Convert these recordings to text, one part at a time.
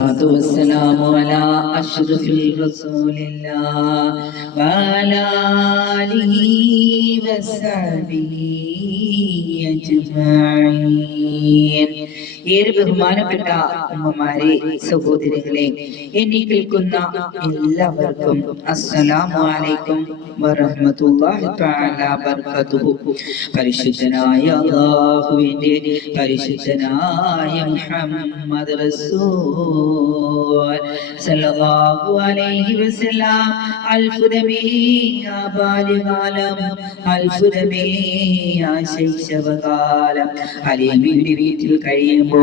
والسلام على أشرف رسول الله وعلى آله وصحبه أجمعين. ഏറെ ബഹുമാനപ്പെട്ട ഉമ്മമാരെ സഹോദരികളെ എന്നെ കേൾക്കുന്ന എല്ലാവർക്കും അസ്സലാമു അലൈക്കും വറഹ്മത്തുള്ളാഹി തആല ബർക്കത്തുഹു പരിശുദ്ധനായ അല്ലാഹുവിന്റെ പരിശുദ്ധനായ മുഹമ്മദ് റസൂൽ സല്ലല്ലാഹു അലൈഹി വസല്ലം. അത്ഭുതമേ ബാല്യകാലം അത്ഭുതമേ ശൈശവകാലം. അലീമിന്റെ വീട്ടിൽ കഴിയുമ്പോൾ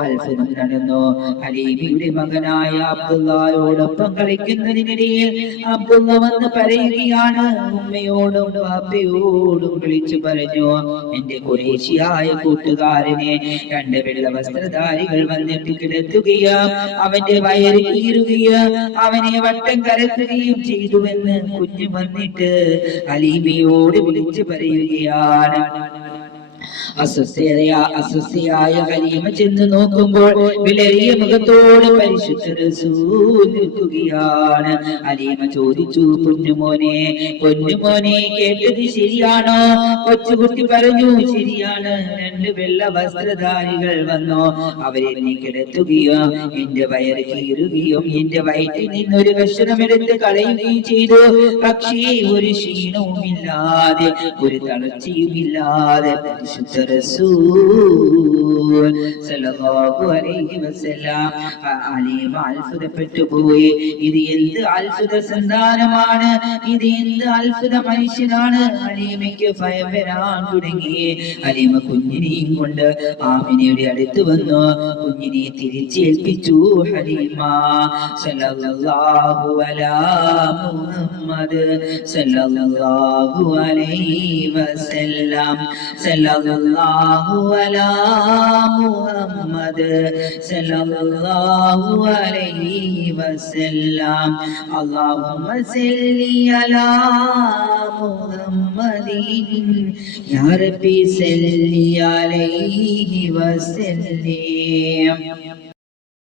അത്ഭുതം നടന്നു. ഹലീബിയുടെ മകനായ അബ്ദുള്ളയോടൊപ്പം കളിക്കുന്നതിനിടയിൽ അബ്ദുള്ള വന്ന് പറയുകയാണ് ഉമ്മയോടും ബാപ്പയോടും വിളിച്ചു പറഞ്ഞു. എന്റെ കുറേശിയായ കൂട്ടുകാരനെ രണ്ട് വെള്ള വസ്ത്രധാരികൾ വന്നിട്ട് കിടത്തുകയും. അവന്റെ വയറ് കീറുകയും. അവനെ വട്ടം കരത്തുകയും ചെയ്തുവെന്ന് കുഞ്ഞു വന്നിട്ട് അലീമയോട് വിളിച്ചു പറയുകയാണ്. അസ്വസ്ഥയായ അസ്വസ്ഥയായ കരീമ ചെന്ന് നോക്കുമ്പോൾ വിലറിയ മുഖത്തോട് പരിശുദ്ധ നിൽക്കുകയാണ് അലീമ ചോദിച്ചു പൊന്നുമോനെ പൊന്നുമോനെ കേട്ടത് ശരിയാണോ? കൊച്ചുകുട്ടി പറഞ്ഞു ശരിയാണ്. രണ്ട് വെള്ള വസ്ത്രധാരികൾ വന്നു. അവരെ നീ കിടത്തുകയോ എന്റെ വയറ് കീറുകയും എന്റെ വയറ്റിൽ നിന്നൊരു കഷണമെടുത്ത് കളയുകയും ചെയ്തു. പക്ഷേ ഒരു ക്ഷീണവുമില്ലാതെ ഒരു തളർച്ചയുമില്ലാതെ പരിശുദ്ധ സല്ലല്ലാഹു അലീമ അത്ഭുതപ്പെട്ടു പോയി. ഇത് എന്ത് അത്ഭുത സന്താനമാണ്? ഇത് എന്ത് അത്ഭുത മനുഷ്യനാണ്? അലീമയ്ക്ക് ഭയം വരാൻ തുടങ്ങി. അലീമ കുഞ്ഞിനെയും കൊണ്ട് ആമിനയുടെ അടുത്ത് വന്നു. കുഞ്ഞിനെ തിരിച്ചേൽപ്പിച്ചു ഹലീമ. സല്ലല്ലാഹു അലാ മുഹമ്മദ് സല്ലല്ലാഹു അലൈഹി വസല്ലം. സല്ലല്ലാഹു അലാ മുഹമ്മദ് സല്ലല്ലാഹു അലൈഹി വസല്ലം. അല്ലാഹുമ്മ സല്ലി അലാ മുഹമ്മദിൻ. യാ റബ്ബി സല്ലി അലൈഹി വസല്ലം.